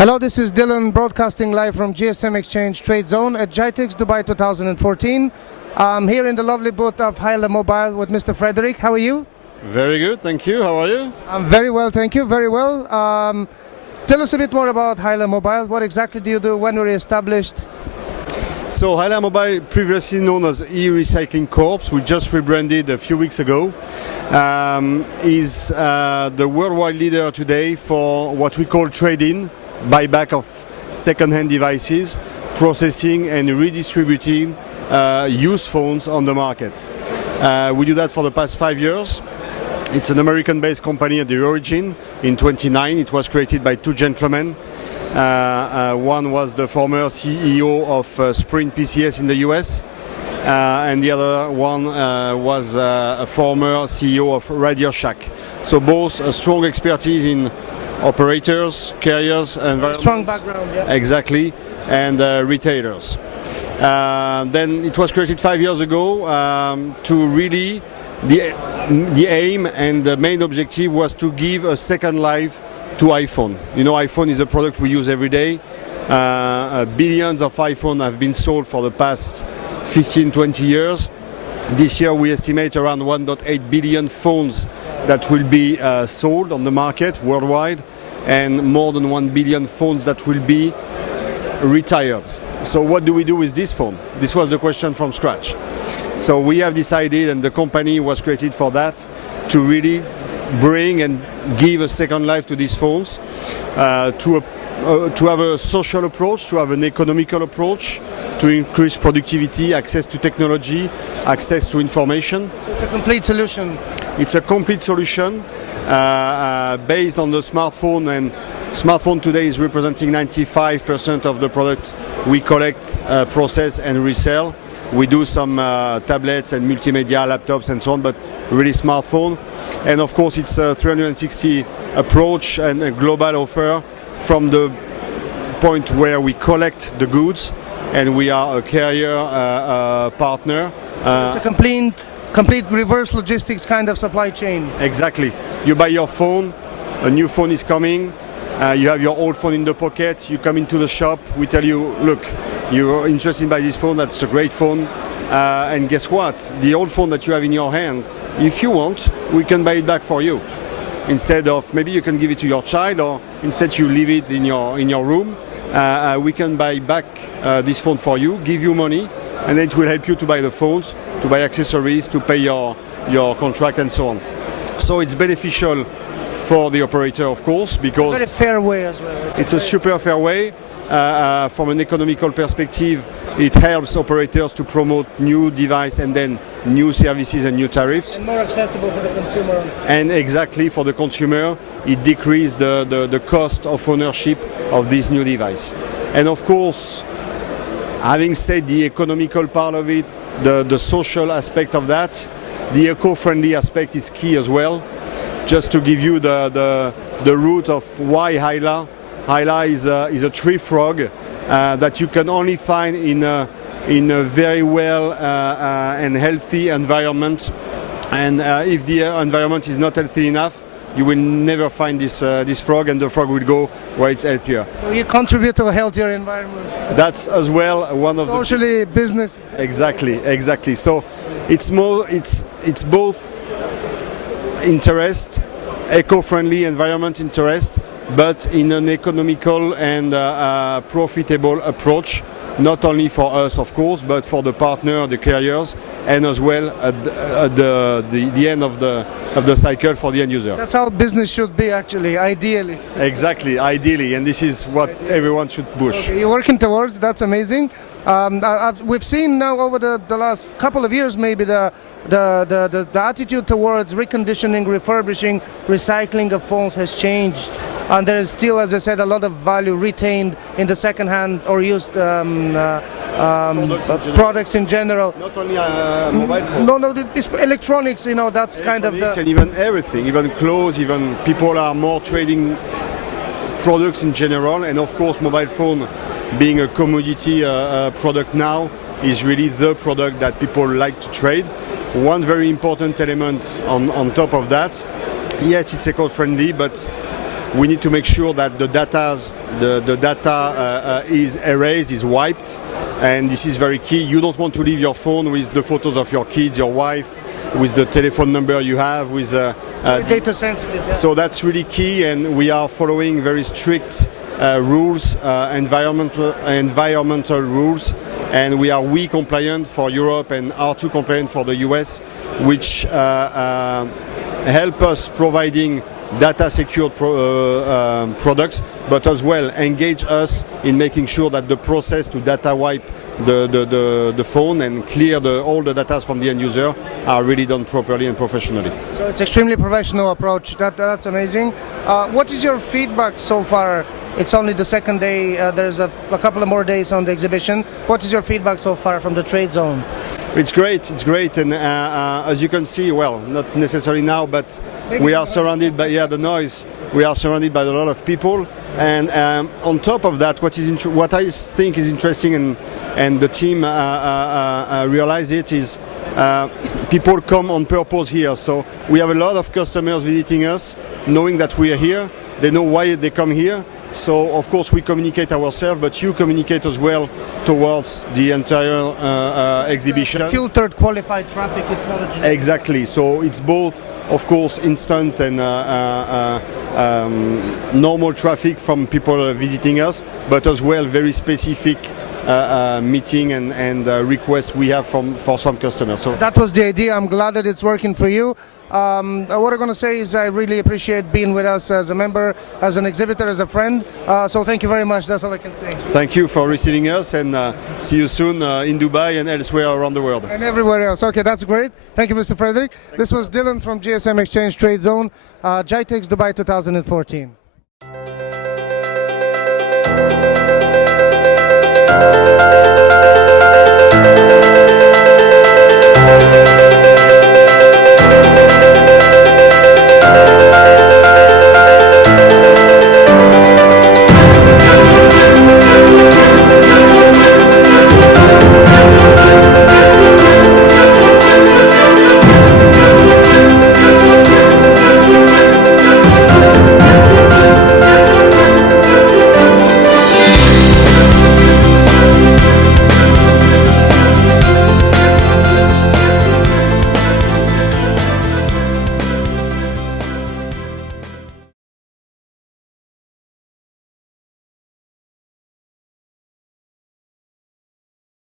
Hello, this is Dilyan broadcasting live from gsmExchange tradeZone at GITEX Dubai 2014. I'm here in the lovely booth of HYLA Mobile with Mr. Frederic. How are you? Very good, thank you. How are you? I'm very well, thank you. Very well. Tell us a bit more about HYLA Mobile. What exactly do you do? When were you established? So HYLA Mobile, previously known as E-Recycling Corps, we just rebranded a few weeks ago, is the worldwide leader today for what we call trade-in, buyback of second-hand devices, processing and redistributing used phones on the market. We do that for the past 5 years. It's an American-based company at the origin. In 2009, it was created by two gentlemen. One was the former CEO of Sprint PCS in the US, and the other one was a former CEO of Radio Shack. So both a strong expertise in operators, carriers, and strong background, yeah. Exactly, and retailers. Then it was created 5 years ago to really the aim and the main objective was to give a second life to iPhone. You know, iPhone is a product we use every day. Billions of iPhones have been sold for the past 15-20 years. This year we estimate around 1.8 billion phones that will be sold on the market worldwide, and more than 1 billion phones that will be retired. So what do we do with this phone? This was the question from scratch. So we have decided, and the company was created for that, to really bring and give a second life to these phones, to have a social approach, to have an economical approach, to increase productivity, access to technology, access to information. So it's a complete solution. It's a complete solution based on the smartphone, and smartphone today is representing 95% of the product we collect, process and resell. We do some tablets and multimedia, laptops and so on, but really smartphone. And of course it's a 360 approach and a global offer from the point where we collect the goods and we are a carrier partner. So it's a complete reverse logistics kind of supply chain. Exactly. You buy your phone, a new phone is coming, you have your old phone in the pocket, you come into the shop, we tell you, look, you're interested by this phone, that's a great phone, and guess what? The old phone that you have in your hand, if you want, we can buy it back for you. Instead of, maybe you can give it to your child, or instead you leave it in your room, we can buy back this phone for you, give you money, and it will help you to buy the phones, to buy accessories, to pay your contract and so on. So it's beneficial for the operator, of course, because very fair way as well. It's a super fair way. From an economical perspective, it helps operators to promote new device and then new services and new tariffs. And more accessible for the consumer. And exactly for the consumer, it decreases the cost of ownership of this new device. And of course, having said the economical part of it, the social aspect of that, the eco-friendly aspect is key as well. Just to give you the root of why HYLA. HYLA is a tree frog that you can only find in a very well and healthy environment. And if the environment is not healthy enough, you will never find this frog, and the frog will go where it's healthier. So you contribute to a healthier environment. That's as well one of socially, business. Exactly. So it's both interest, eco-friendly environment interest, but in an economical and profitable approach, not only for us, of course, but for the partner, the carriers, and as well at the end of the cycle for the end user. That's how business should be, actually, ideally. Exactly, ideally, and this is what everyone should push. Okay, you're working towards, that's amazing. We've seen now over the last couple of years maybe the attitude towards reconditioning, refurbishing, recycling of phones has changed, and there is still, as I said, a lot of value retained in the second-hand or used products in general. Not only mobile phones. No, it's electronics, you know, that's kind of the... And even everything, even clothes, even people are more trading products in general, and of course mobile phone being a commodity product now is really the product that people like to trade. One very important element on top of that, yes, it's eco-friendly, but we need to make sure that the data is erased, is wiped, and this is very key. You don't want to leave your phone with the photos of your kids, your wife, with the telephone number you have, with data sensitive. Yeah. so that's really key, and we are following very strict rules, environmental rules, and we are WE compliant for Europe and R2 compliant for the US, which help us providing data secured products, but as well engage us in making sure that the process to data wipe the phone and clear all the data from the end user are really done properly and professionally. So it's extremely professional approach. That's amazing. What is your feedback so far? It's only the second day. There's a couple of more days on the exhibition. What is your feedback so far from the tradeZone? It's great, and as you can see, well, not necessarily now, but we are surrounded by the noise. We are surrounded by a lot of people, and on top of that, what I think is interesting, and the team realize it, is people come on purpose here. So we have a lot of customers visiting us, knowing that we are here. They know why they come here. So of course we communicate ourselves, but you communicate as well towards the entire exhibition. Filtered, qualified traffic. It's not a generic. Exactly. So it's both, of course, instant and normal traffic from people visiting us, but as well very specific meeting and requests we have for some customers. So that was the idea. I'm glad that it's working for you. What I'm going to say is I really appreciate being with us as a member, as an exhibitor, as a friend. So thank you very much. That's all I can say. Thank you for receiving us, and see you soon in Dubai and elsewhere around the world. And everywhere else. Okay, that's great. Thank you, Mr. Frederic. This was Dilyan from gsmExchange tradeZone, GITEX Dubai 2014.